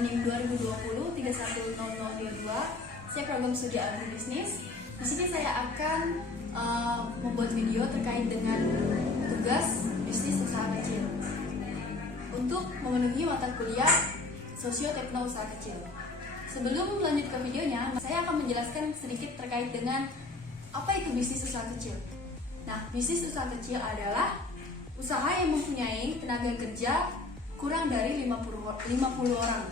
NIM 2020 310022. Saya program studi agribisnis. Di sini saya akan membuat video terkait dengan tugas bisnis usaha kecil untuk memenuhi mata kuliah Sosio-Tekno Usaha Kecil. Sebelum lanjut ke videonya, saya akan menjelaskan sedikit terkait dengan apa itu bisnis usaha kecil. Nah, bisnis usaha kecil adalah usaha yang mempunyai tenaga kerja kurang dari 50 orang.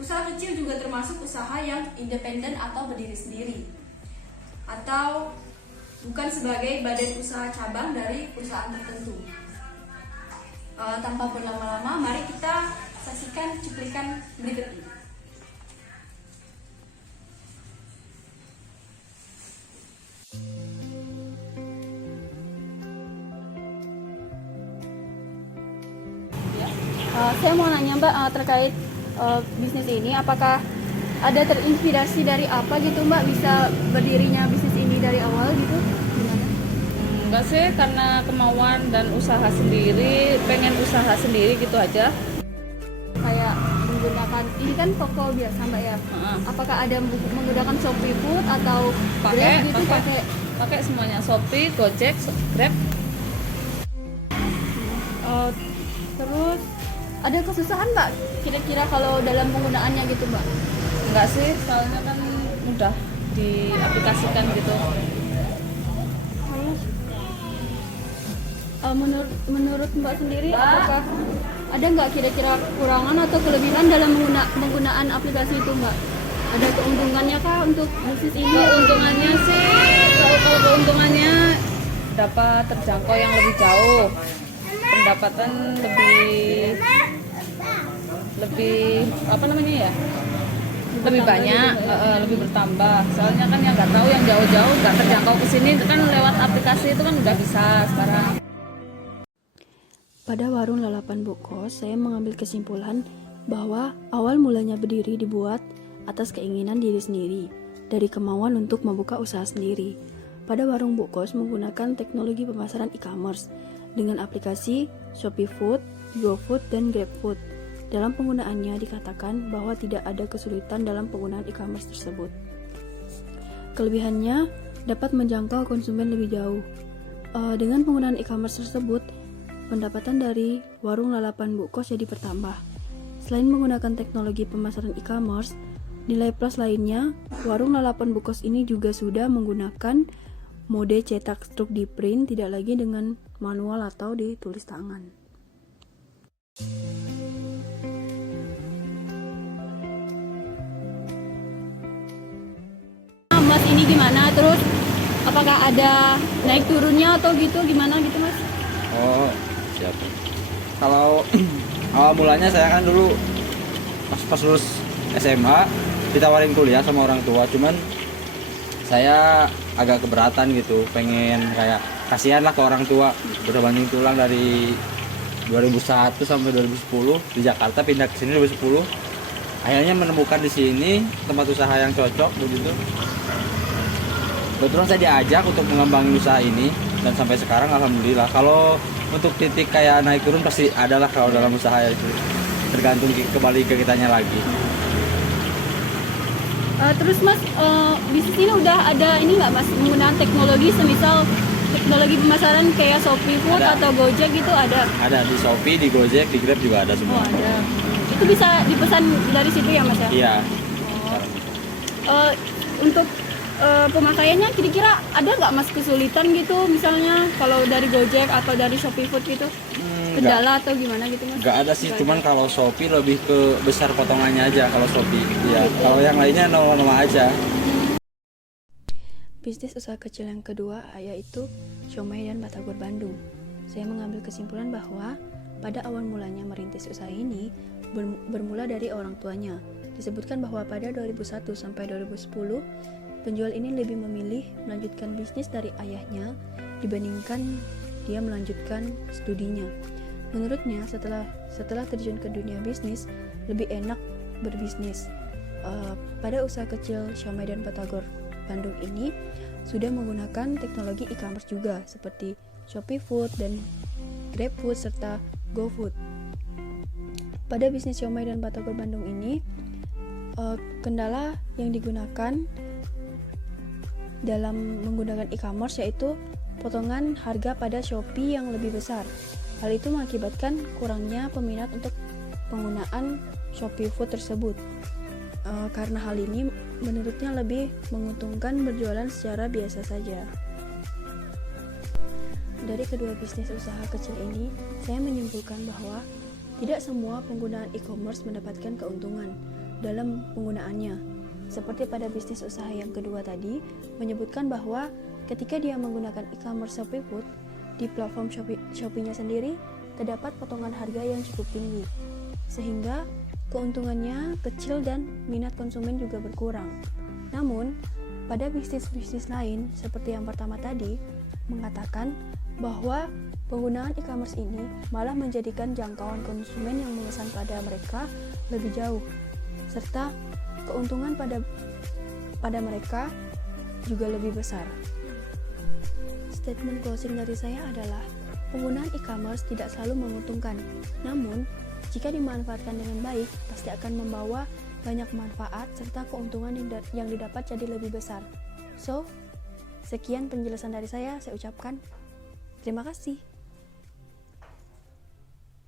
Usaha kecil juga termasuk usaha yang independen atau berdiri sendiri, atau bukan sebagai badan usaha cabang dari perusahaan tertentu. Tanpa berlama-lama, mari kita saksikan cuplikan berikut ini. Saya mau nanya Mbak terkait bisnis ini, apakah ada terinspirasi dari apa gitu Mbak bisa berdirinya bisnis ini dari awal gitu? Gimana? Enggak sih, karena kemauan dan usaha sendiri, pengen usaha sendiri gitu aja. Kayak menggunakan, ini kan toko biasa Mbak ya? Apakah ada menggunakan Shopee Food atau Grab gitu? Pakai semuanya, Shopee, Gojek, Grab. Terus ada kesusahan Mbak kira-kira kalau dalam penggunaannya gitu Mbak? Enggak sih, soalnya kan mudah diaplikasikan gitu. Menurut Mbak sendiri, apakah ada nggak kira-kira kekurangan atau kelebihan dalam penggunaan aplikasi itu Mbak? Ada keuntungannya kah untuk bisnis ini? Keuntungannya sih, kalau keuntungannya dapat terjangkau yang lebih jauh, pendapatan lebih apa namanya ya? Lebih banyak, lebih bertambah. Soalnya kan yang nggak tahu, yang jauh-jauh nggak terjangkau ke sini itu kan lewat aplikasi itu kan udah bisa sekarang. Pada warung lalapan Bukos, saya mengambil kesimpulan bahwa awal mulanya berdiri dibuat atas keinginan diri sendiri, dari kemauan untuk membuka usaha sendiri. Pada warung Bukos menggunakan teknologi pemasaran e-commerce dengan aplikasi Shopee Food, GoFood, dan GrabFood. Dalam penggunaannya dikatakan bahwa tidak ada kesulitan dalam penggunaan e-commerce tersebut. Kelebihannya dapat menjangkau konsumen lebih jauh. Dengan penggunaan e-commerce tersebut, pendapatan dari warung lalapan Bukos jadi bertambah. Selain menggunakan teknologi pemasaran e-commerce, nilai plus lainnya, warung lalapan Bukos ini juga sudah menggunakan mode cetak struk di print, tidak lagi dengan manual atau ditulis tangan. Mas, ini gimana? Terus apakah ada naik turunnya atau gitu, gimana gitu Mas? Oh, siap. Kalau awal mulanya saya kan dulu pas lulus SMA ditawarin kuliah sama orang tua, cuman saya agak keberatan gitu, pengen kayak kasihan lah ke orang tua, udah banting tulang dari 2001 sampai 2010 di Jakarta, pindah ke sini 2010. Akhirnya menemukan di sini tempat usaha yang cocok begitu. Kebetulan saya diajak untuk mengembangin usaha ini dan sampai sekarang alhamdulillah. Kalau untuk titik kayak naik turun pasti adalah kalau dalam usaha itu, tergantung kembali ke kitanya lagi. Terus Mas, bisnis ini udah ada ini nggak Mas, menggunakan teknologi semisal teknologi pemasaran kayak Shopee Food atau Gojek gitu ada? Ada di Shopee, di Gojek, di Grab juga ada semua. Oh ada. Itu bisa dipesan dari situ ya Mas ya? Iya. Untuk pemakaiannya kira-kira ada nggak Mas kesulitan gitu, misalnya kalau dari Gojek atau dari Shopee Food gitu? Kendala atau gimana gitu Mas? Nggak ada sih, cuman kalau Shopee lebih ke besar potongannya aja kalau Shopee. Ya, kalau yang lainnya normal aja. Bisnis usaha kecil yang kedua yaitu siomay dan batagor Bandung. Saya mengambil kesimpulan bahwa pada awal mulanya merintis usaha ini bermula dari orang tuanya. Disebutkan bahwa pada 2001 sampai 2010 penjual ini lebih memilih melanjutkan bisnis dari ayahnya dibandingkan dia melanjutkan studinya. Menurutnya setelah terjun ke dunia bisnis lebih enak berbisnis. Pada usaha kecil siomay dan batagor Bandung ini sudah menggunakan teknologi e-commerce juga seperti Shopee Food dan GrabFood serta GoFood. pada bisnis siomay dan batagor Bandung ini, kendala yang digunakan dalam menggunakan e-commerce yaitu potongan harga pada Shopee yang lebih besar. Hal itu mengakibatkan kurangnya peminat untuk penggunaan Shopee Food tersebut. Karena hal ini menurutnya lebih menguntungkan berjualan secara biasa saja. Dari kedua bisnis usaha kecil ini, saya menyimpulkan bahwa tidak semua penggunaan e-commerce mendapatkan keuntungan dalam penggunaannya. Seperti pada bisnis usaha yang kedua tadi, menyebutkan bahwa ketika dia menggunakan e-commerce Shopee Food, di platform Shopee-nya sendiri terdapat potongan harga yang cukup tinggi, sehingga keuntungannya kecil dan minat konsumen juga berkurang. Namun, pada bisnis-bisnis lain seperti yang pertama tadi, mengatakan bahwa penggunaan e-commerce ini malah menjadikan jangkauan konsumen yang memesan pada mereka lebih jauh, serta keuntungan pada mereka juga lebih besar. Statement closing dari saya adalah, penggunaan e-commerce tidak selalu menguntungkan, namun jika dimanfaatkan dengan baik, pasti akan membawa banyak manfaat serta keuntungan yang didapat jadi lebih besar. So, sekian penjelasan dari saya ucapkan. Terima kasih.